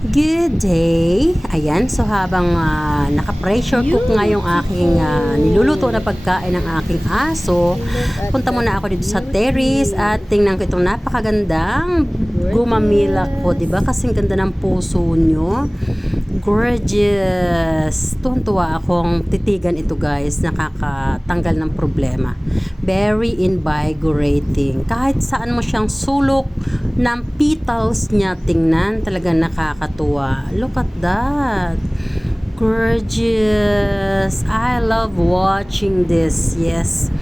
Good day! Ayan, so habang naka-pressure cook nga yung aking niluluto na pagkain ng aking aso, punta muna ako dito sa terrace at tingnan ko itong napakagandang gumamila ko, diba? Kasing ganda ng puso nyo. Gorgeous! Tuwan-tuwa akong titigan ito, guys. Nakakatanggal ng problema. Very invigorating. Kahit saan mo siyang sulok ng petals niya tingnan, talagang nakakatuwa. Look at that! Gorgeous! I love watching this. Yes.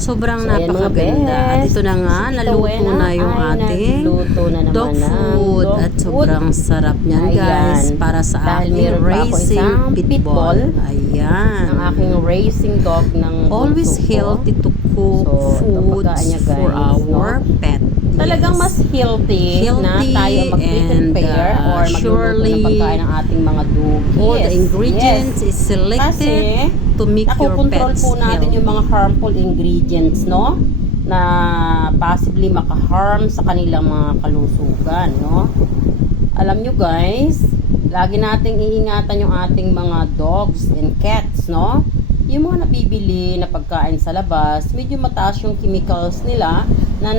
Sobrang napakaganda. At ito na nga, naluto na yung ating dog food. At sobrang sarap niyan, guys. Para sa aking racing pitbull. Ayan. Ang aking racing dog ng always healthy to cook foods for our pet. Talagang mas healthy na tayo mag-prepare or magluluto ng pagkain ng ating mga doggies. All the ingredients is selected to make your pets po natin healthy. yung mga harmful ingredients, no? Na possibly maka-harm sa kanilang mga kalusugan, no? Alam nyo, guys, lagi nating iingatan yung ating mga dogs and cats, no? Yung mga nabibili na pagkain sa labas, medyo mataas yung chemicals nila na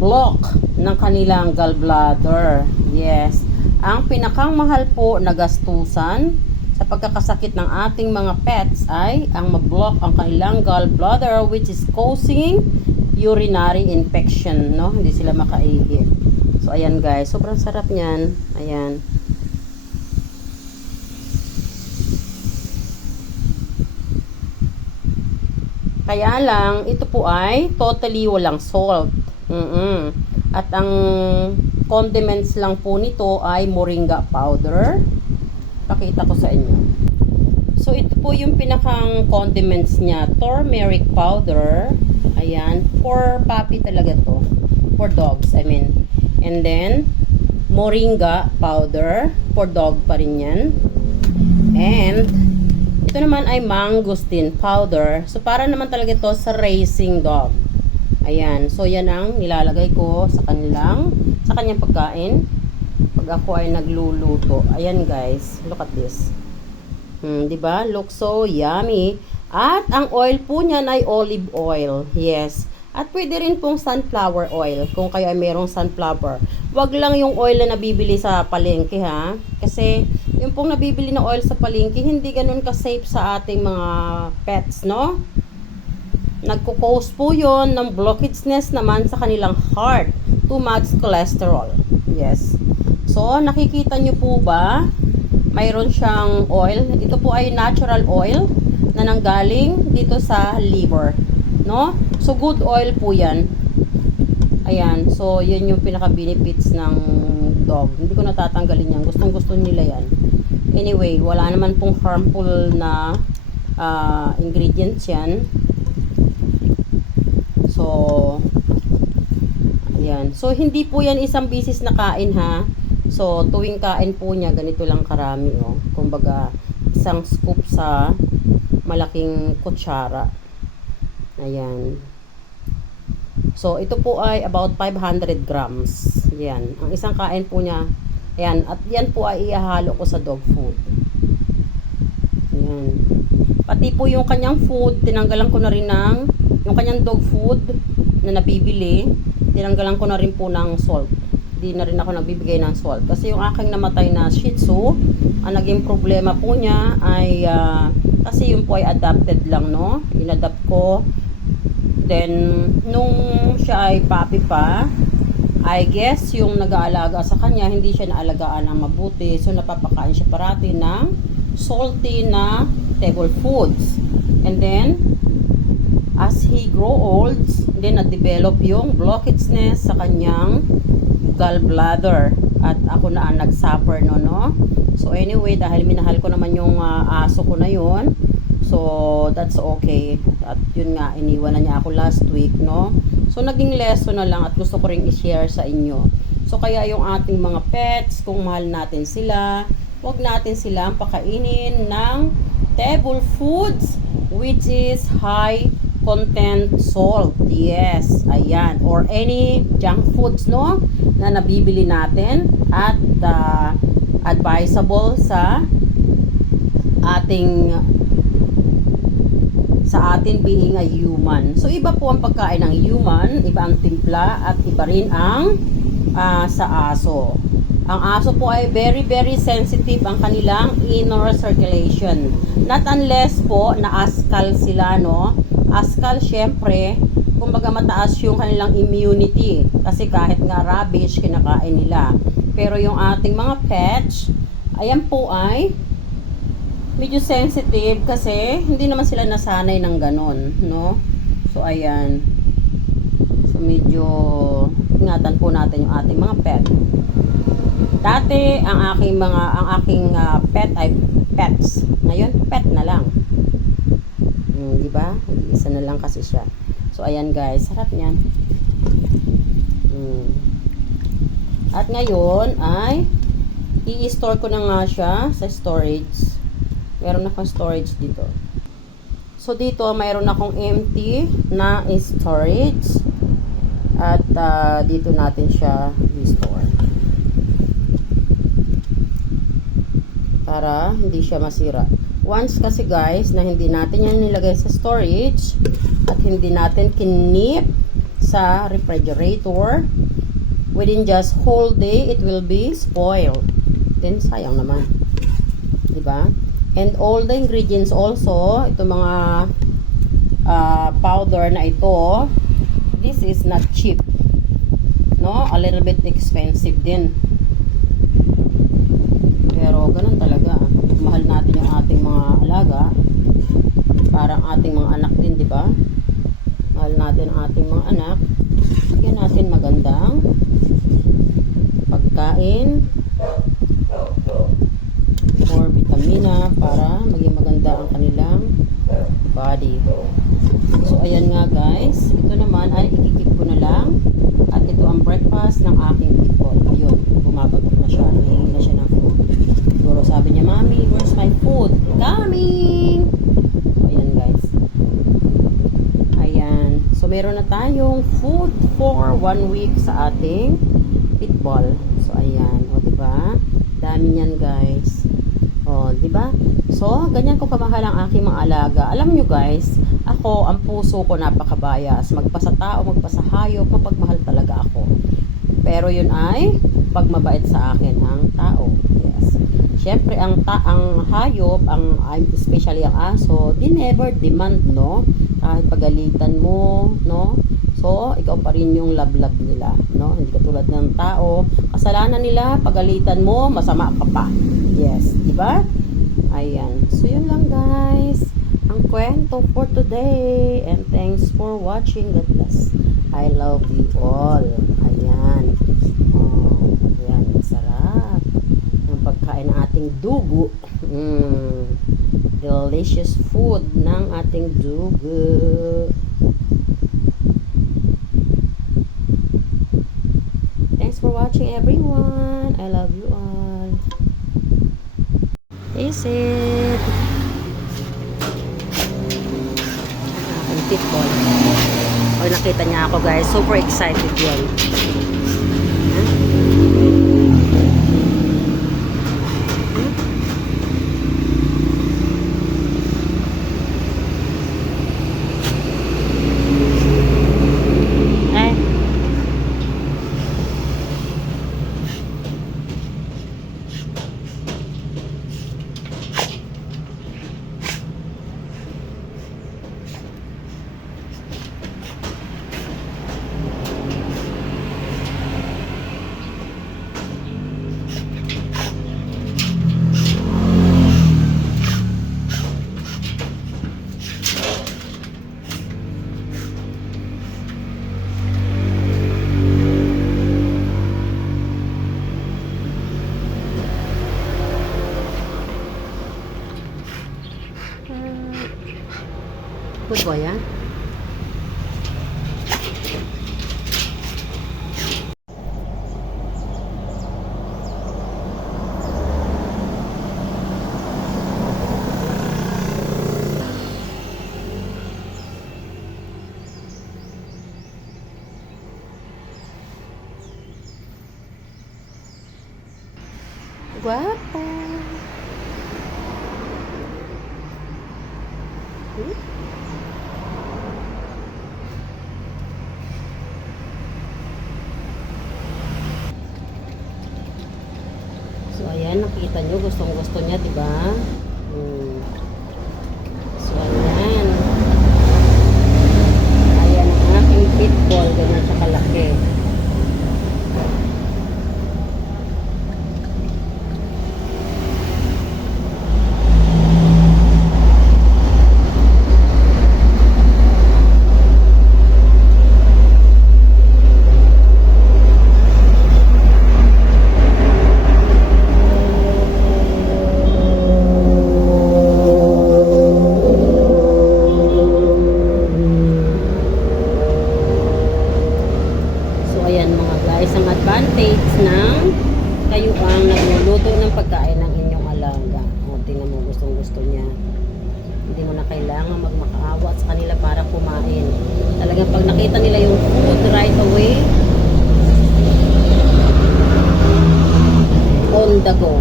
block ng kanilang gallbladder. Yes. Ang pinakang mahal po na gastusan sa pagkakasakit ng ating mga pets ay ang mag-block ang kanilang gallbladder, which is causing urinary infection, no? Hindi sila makaihi. So, ayan, guys. Sobrang sarap niyan. Ayan. Kaya lang, ito po ay totally walang salt. At ang condiments lang po nito ay moringa powder. Pakita ko sa inyo. So, ito po yung pinakang condiments niya. Turmeric powder. Ayan. For puppy talaga to. For dogs, I mean. And then, moringa powder. For dog pa rin yan. And, ito naman ay mangosteen powder. So, para naman talaga ito sa racing dog. Ayan. So, yan ang nilalagay ko sa kanyang pagkain. Pag ako ay nagluluto. Ayan, guys. Look at this. Diba? Look so yummy. At ang oil po niyan ay olive oil. Yes. At pwede rin pong sunflower oil. Kung kayo ay merong sunflower. Wag lang yung oil na nabibili sa palengke, ha? Kasi, yung pong nabibili na oil sa palengke, hindi ganun ka-safe sa ating mga pets, no? Nagko-cause po yun ng blockageness naman sa kanilang heart. Too much cholesterol. Yes. So, nakikita nyo po ba? Mayroon siyang oil. Ito po ay natural oil na nanggaling dito sa liver, no? So, good oil po yan. Ayan. So, yun yung pinaka-benefits ng dog. Hindi ko natatanggalin yan. Gustong-gusto nila yan. Anyway, wala naman pong harmful na ingredients yan. So, ayan. So, hindi po yan isang bisis na kain, ha? So, tuwing kain po niya, ganito lang karami, oh. Kumbaga, isang scoop sa malaking kutsara. Ayan. So, ito po ay about 500 grams. Ayan. Ang isang kain po niya, ayan. At yan po ay ihahalo ko sa dog food. Ayan. Pati po yung kanyang food, tinanggalan ko na rin ng, yung kanyang dog food na nabibili, tinanggalan ko na rin po ng salt. Hindi na rin ako nagbibigay ng salt. Kasi yung aking namatay na Shih Tzu, ang naging problema po niya ay, kasi yun po ay adopted lang, no? Inadapt ko. Then, nung siya ay puppy pa, I guess yung nag-aalaga sa kanya, hindi siya naalagaan ng mabuti. So, napapakain siya parati ng salty na table foods. And then, as he grow old, then na-develop yung blockageness sa kanyang gallbladder. At ako na ang nag-suffer no? So, anyway, dahil minahal ko naman yung aso ko na yun, so, that's okay. At yun nga, iniwan na niya ako last week, no? So, naging lesson na lang at gusto ko rin i-share sa inyo. So, kaya yung ating mga pets, kung mahal natin sila, huwag natin silang pakainin ng table foods which is high content salt. Yes, ayan. Or any junk foods, no? Na nabibili natin at advisable sa ating being a human. So, iba po ang pagkain ng human, iba ang timpla, at iba rin ang sa aso. Ang aso po ay very, very sensitive ang kanilang inner circulation. Not unless po na askal sila, no? Askal, syempre, kumbaga mataas yung kanilang immunity. Kasi kahit nga rubbish, kinakain nila. Pero yung ating mga pets, ayan po ay medyo sensitive kasi hindi naman sila nasanay ng ganon, no? So, ayan. So, medyo ingatan po natin yung ating mga pet. Dati, ang aking pet ay pets. Ngayon, pet na lang. Di ba? Isa na lang kasi siya. So, ayan guys. Sarap niyan. At ngayon ay i-store ko na nga siya sa storage. Meron akong storage dito. So, dito mayroon akong empty na storage. At dito natin siya i-store. Para hindi siya masira. Once kasi guys, na hindi natin yan nilagay sa storage at hindi natin kinip sa refrigerator, within just whole day, it will be spoiled. Then, sayang naman. Diba? And all the ingredients also, ito mga powder na ito, this is not cheap. No? A little bit expensive din. Pero ganun talaga. Mahal natin yung ating mga alaga. Parang ating mga anak din, di ba? Mahal natin ang ating mga anak. Bigyan natin magandang pagkain or vitamina para maging maganda ang kanilang body. So, ayan nga guys. Ito naman ay ikikip ko na lang. At ito ang breakfast ng aking people. Ayun, bumabagot na siya. Nahingi na siya ng food. Siguro sabi niya, Mommy, where's my food? Coming! So, ayan guys. Ayan. So, meron na tayong food for 1 week sa ating pitbull. So, ayan. O, diba? Dami niyan guys. O, diba? So, ganyan ko kamahal ang aking mga alaga. Alam nyo guys, ako, ang puso ko napakabayas. Magpasa tao, magpasa hayop, mapagmahal talaga ako. Pero yun ay pagmabait sa akin ang tao. Yes. Siyempre, ang hayop, especially ang aso, they never demand, no? Kahit pagalitan mo, no? So, ikaw pa rin yung love-love nila, no? Hindi katulad ng tao. Kasalanan nila, pagalitan mo, masama ka pa. Yes, di ba? Ayan. So, yun lang guys. Ang kwento for today. And thanks for watching. God bless. I love you all. Ayan. Oh, ayan. Sarap. Ang pagkain ng ating dugo. Delicious food ng ating dugo. Thanks for watching everyone. I love you all. Is it? Ang pitbull. O, nakita niya ako guys. Super excited yun. Good boy, yan. Guwapo. So, ayan, nakita nyo, gustong-gusto niya, di ba? So, ayan. Ayan ang aking pitbull, ganyan siya kalaki. Ang advantage ng kayo ang nagluluto ng pagkain ng inyong alaga. O, tingnan mo, gustong-gusto niya. Hindi mo na kailangan magmakaawa sa kanila para kumain. Talagang pag nakita nila yung food right away, on the go.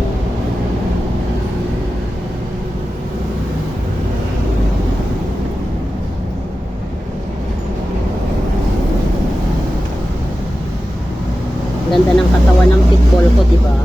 Ganda ng katawan ng pitbull ko, di ba?